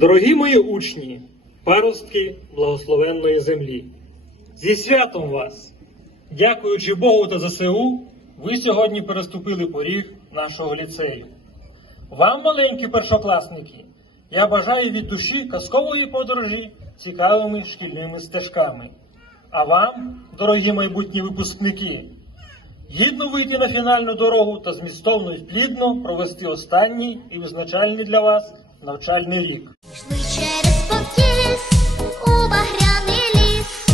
Дорогі мої учні, паростки благословенної землі, зі святом вас! Дякуючи Богу та ЗСУ, ви сьогодні переступили поріг нашого ліцею. Вам, маленькі першокласники, я бажаю від душі казкової подорожі цікавими шкільними стежками. А вам, дорогі майбутні випускники, гідно вийти на фінальну дорогу та змістовно і плідно провести останній і визначальний для вас навчальний рік. Йшли через покіс у багряний ліс.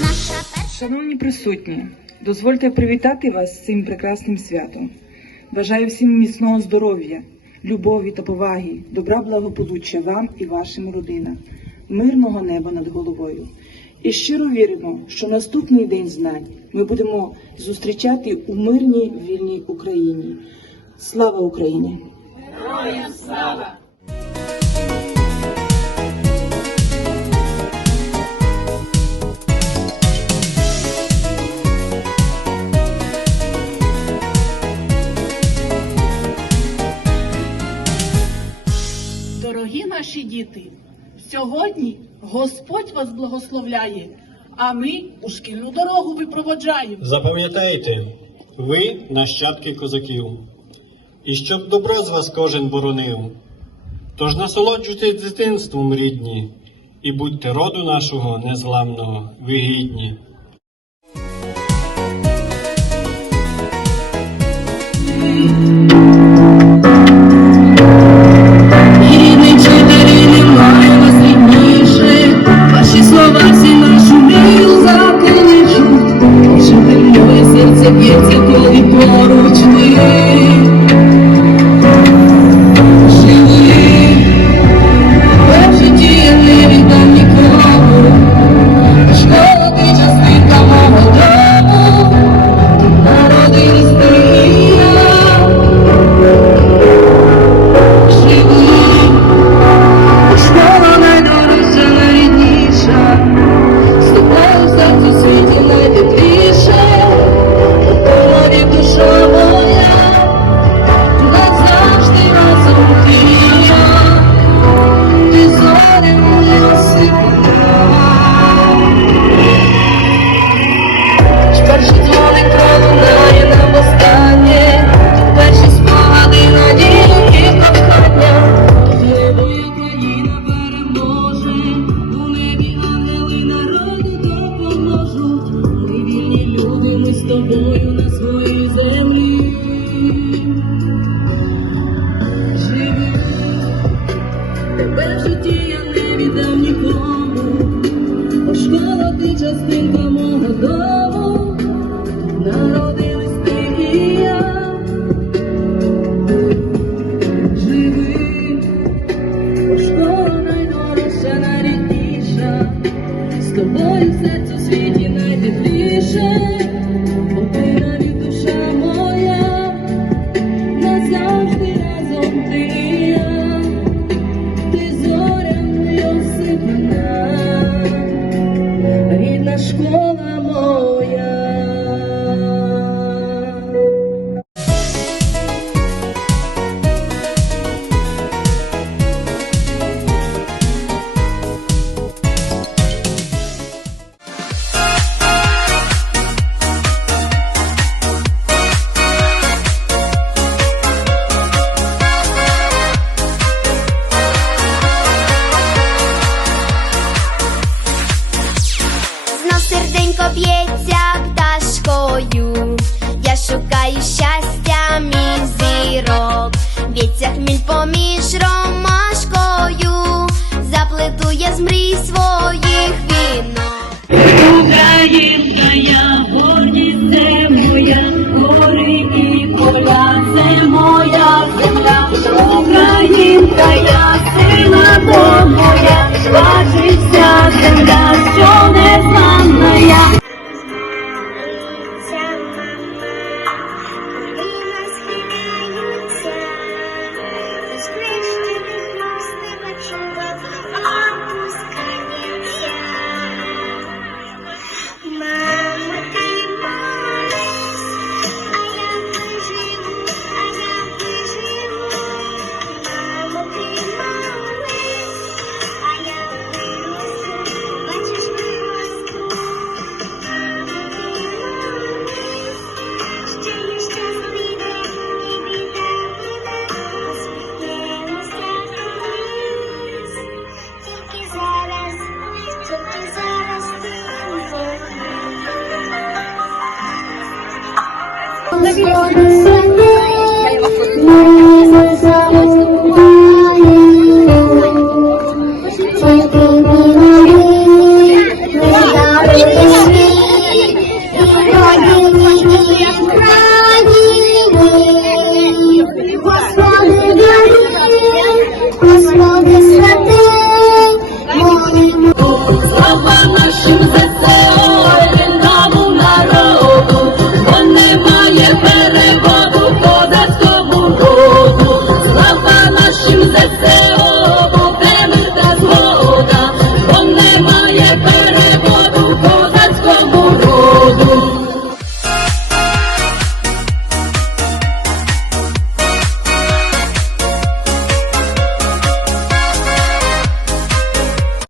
Наша перша Шановні присутні, дозвольте привітати вас з цим прекрасним святом. Бажаю всім міцного здоров'я, любові та поваги, добра благополуччя вам і вашим родинам, мирного неба над головою. І щиро віримо, що наступний день знань ми будемо зустрічати у мирній вільній Україні. Слава Україні! Дорогі діти, сьогодні Господь вас благословляє, а ми у шкільну дорогу випроводжаємо. Запам'ятайте, ви нащадки козаків, і щоб добро з вас кожен боронив. Тож насолоджуйтесь дитинством рідні, і будьте роду нашого незламного, ви я не віддам нікому. Бо школа ти частинка мого дому, народились ти і я. Живи, школа найдорожча, найрідніша, з тобою в серці світі найтепліше, з мрій своїх віно. Українка, я гордість це моя, гори і поля, це моя земля. Українка, я сила то моя, бачиться земля, the go.